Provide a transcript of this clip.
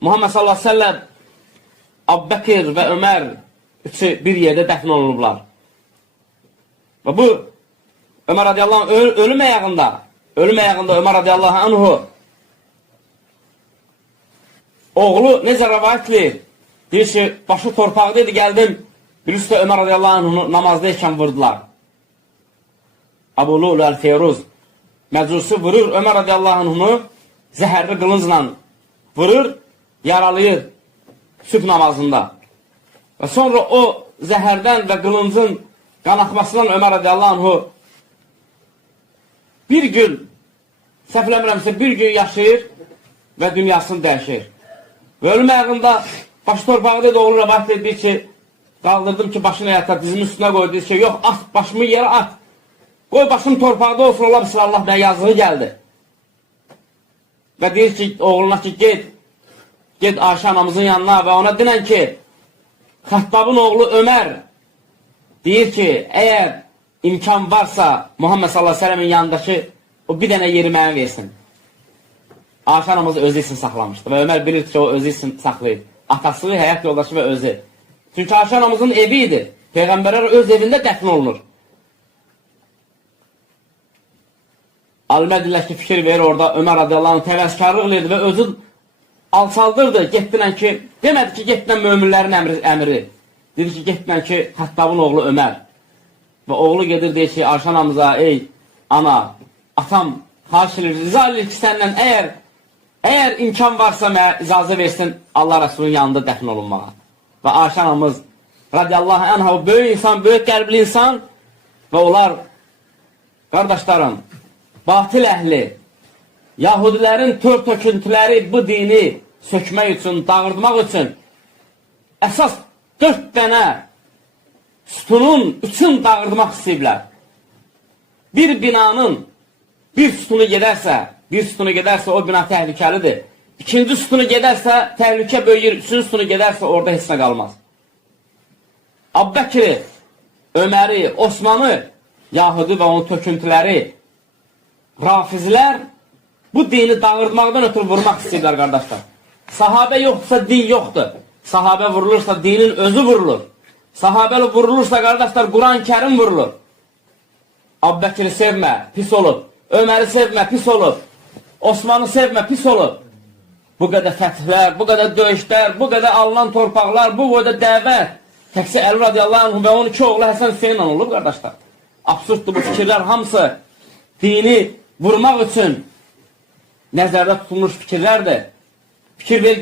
Muhammed sallallahu aleyhi ve sellem, Abbəkir və Ömər üçü bir yerdə dəfn olunublar. Və bu Ömər radiyallahu anh ölüm əyağında Ömər radiyallahu anhu oğlu necə rəvayətli deyir ki, başı torpaqdaydı, gəldim bir üstə Ömər radiyallahu anhu namazdayken vurdular. Abu Lu'lu el-Feyruz Məcusi vurur Ömər radiyallahu anhunu zəhərli qılıncla vurur, yaralayır sübh namazında. Və sonra o zəhərdən və qılıncın qanaxmasından Ömər radiyallahu anhu bir gün, səhv eləmirəmsə bir gün yaşayır və dünyasını dəyişir. Və ölüm əyağında başı torpaqda oğlu rəvayət edir ki, qaldırdım ki, başını həyata dizimin üstünə qoydu ki, yox, at, başımı yerə at. Qoy başım torpaqda olsun, ola bilsin, Allah mənə yazığı gəldi. Və deyir ki, oğluna ki, get Ayşə anamızın yanına və ona dinən ki, Xəttabın oğlu Ömər deyir ki, əgər imkan varsa Muhammed sallallahu aleyhi ve sellemin yanındakı o bir dənə yeri mənə versin. Ayşə anamız özü için saxlamışdı və Ömər bilir ki, o özü için saxlayır. Atası, həyat yoldaşı və özü. Çünki Ayşə anamızın evi idi. Peyğəmbərlər öz evində dəfn olunur. Alimə dillər ki, fikir verir orada Ömər radiyallahu anh təvəzkarlıq edirdi və özü alçaldırdı. Getdilən ki, demədi ki, getdilən möminlərin əmri. Dedi ki, getdilən ki, Xəttabın oğlu Ömər. Və oğlu gedir deyir ki, Ayşə anamıza, ey ana, atam xahiş edir, rica edir ki, səndən əgər imkan varsa mənə icazə versin Allah Rəsulunun yanında dəfn olunmağa. Və Ayşə anamız radiyallahu anh, böyük insan, böyük qəlbli insan və onlar, qardaşlarım, batil əhli, Yahudilərin tör töküntüləri bu dini sökmək üçün, dağıtmaq üçün əsas 4 dənə sütunun üçün dağıtmaq istəyiblər. Bir binanın bir sütunu gedərsə o bina təhlükəlidir. İkinci sütunu gedərsə təhlükə böyüyür, üçüncü sütunu gedərsə orada heç nə qalmaz. Abbəkiri, Öməri, Osmanı, Yahudi və onun töküntüləri, Rafizlər bu dini dağıtmaqdan ötürü vurmaq istəyirlər, qardaşlar. Sahabə yoxdursa din yoxdur. Sahabə vurulursa dinin özü vurulur. Sahabə vurulursa, qardaşlar, Quran-ı Kərim vurulur. Abbəkiri sevmə, pis olub. Öməri sevmə, pis olub. Osmanı sevmə, pis olub. Bu qədər fəthlər, bu qədər döyüşlər, bu qədər alınan torpaqlar, bu qədər dəvət. Təkcə Əli radiyallahu anh və 12 oğlu Həsən Hüseynlə olub, qardaşlar. Absurddur bu fikirlər hamısı. Dini vurmaq üçün nəzərdə tutulmuş fikirlərdir. Fikir ver